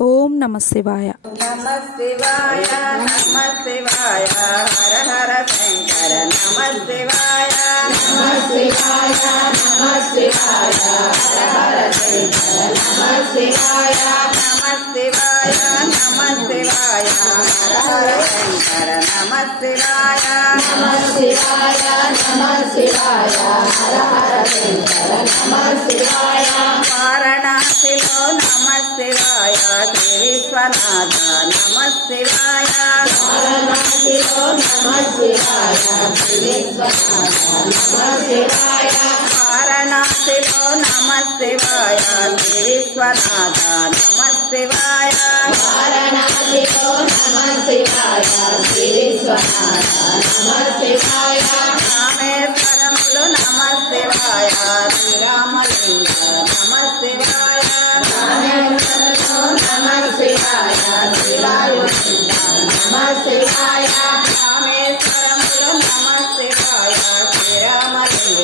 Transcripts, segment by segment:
ఓం నమ శివాయ నమ శివాయ నమ శివాయ హర హర శంకర నమ శివాయ నమ శివాయ నమ శివాయ హర హర శంకర నమ శివాయ నమ శివాయ నమ శివాయ హర హర శంకర నమ శివాయ నమ శివాయ నమ శివాయ హర హర శంకర నమ శివాయ వారణాసిలో నమ శివాయ శ్రీ విశ్వనాథ నమ శివాయ వారణాసిలో నమ శివాయ శ్రీ విశ్వనాథ నమ శివాయ వారణాసిలో నమ శివాయ శ్రీ విశ్వనాథ నమ శివాయ వారణాసిలో నమ శివాయ శ్రీ విశ్వనాథ నమ శివాయ రామేశ్వరములు నమ శివాయ శ్రీరామలింగ నమ శివాయ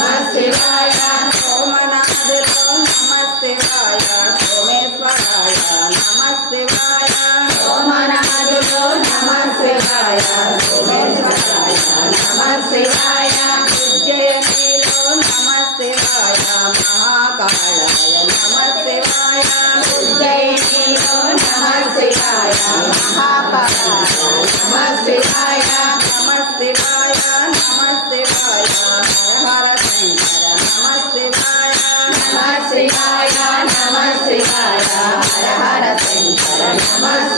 నమ శివాయ సోమనాథులో నమ శివాయ సోమేశ్వరాయ నమ శివాయ సోమనాథులో నమ శివాయ సోమేశ్వరాయ నమ శివాయ ఉజ్జయినిలో నమ శివాయ మహాకాళాయ నమ శివాయ ఉజ్జయినిలో నమ శివాయ మహాకాళాయ నమ శివాయ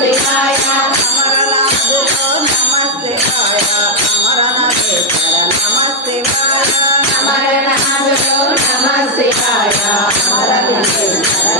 శివాయ అమరనాథులో నమ శివాయ అమరనాథేశ్వర నమ శివాయ అమరనాథులో నమ శివాయ అమరనాథేశ్వర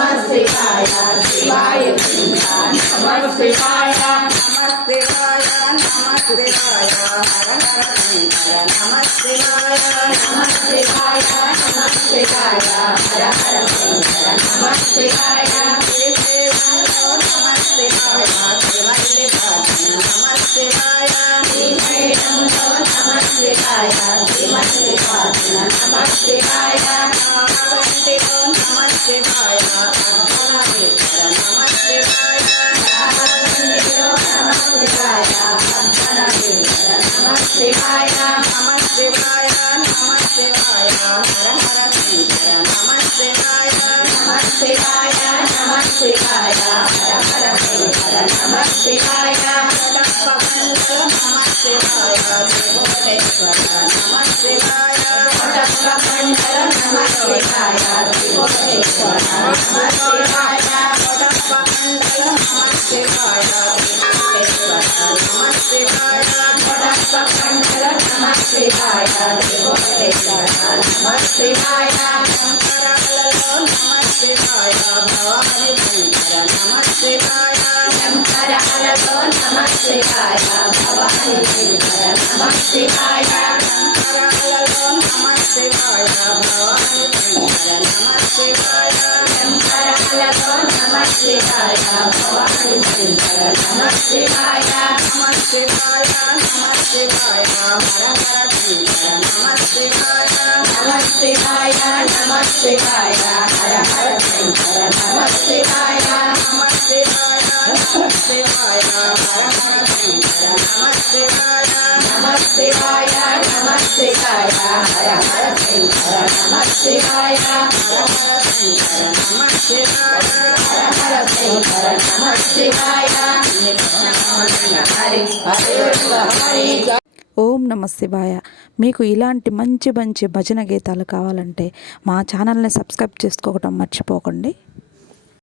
కాళహస్తిలో నమ శివాయ శివాయులింగ నమ శివాయ నమ శివాయ నమ శివాయ హర హర శంకర నమ శివాయ నమ శివాయ నమ శివాయ హర హర శంకర నమ శివాయ శ్రీశైలంలో నమ శివాయ శివల్లిపాటన నమ శివాయ శ్రీశైలంలో నమ శివాయ శివల్లిపాటన శివాయ నమ శివాయ హర హర శంకర నమ శివాయ కటప్పమండల నమ శివాయ త్రిభువనేశ్వర నమ శివాయ కటప్పమండల నమ శివాయ త్రిభువనేశ్వర నమ శివాయ కటప్పమండల నమ శివాయ త్రిభువనేశ్వర నమ శివాయ కటప్పమండల నమ శివాయ శివో శంకర నమ శివాయ శంకరాలలో నమ శివాయ భవాని శంకర నమ శివాయ శంకరాలలో నమ శివాయ భవాని శంకర నమ శివాయ శివాయ భవాని శంకర నమ శివాయ నమ శివాయ నమ శివాయ హర హర శంకర నమ శివాయ నమ శివాయ నమ శివాయ హర హర శంకర నమ శివాయ నమ శివాయ నమ శివాయ హర హర శంకర నమ శివాయ నమ శివాయ నమ శివాయ హర హర శంకర నమ శివాయ హర హర శంకర నమ శివాయ హర హర శంకర నమ శివాయ హరి హరి హరి ఓం నమ శివాయ. మీకు ఇలాంటి మంచి మంచి భజన గీతాలు కావాలంటే మా ఛానల్ని సబ్స్క్రైబ్ చేసుకోవడం మర్చిపోకండి.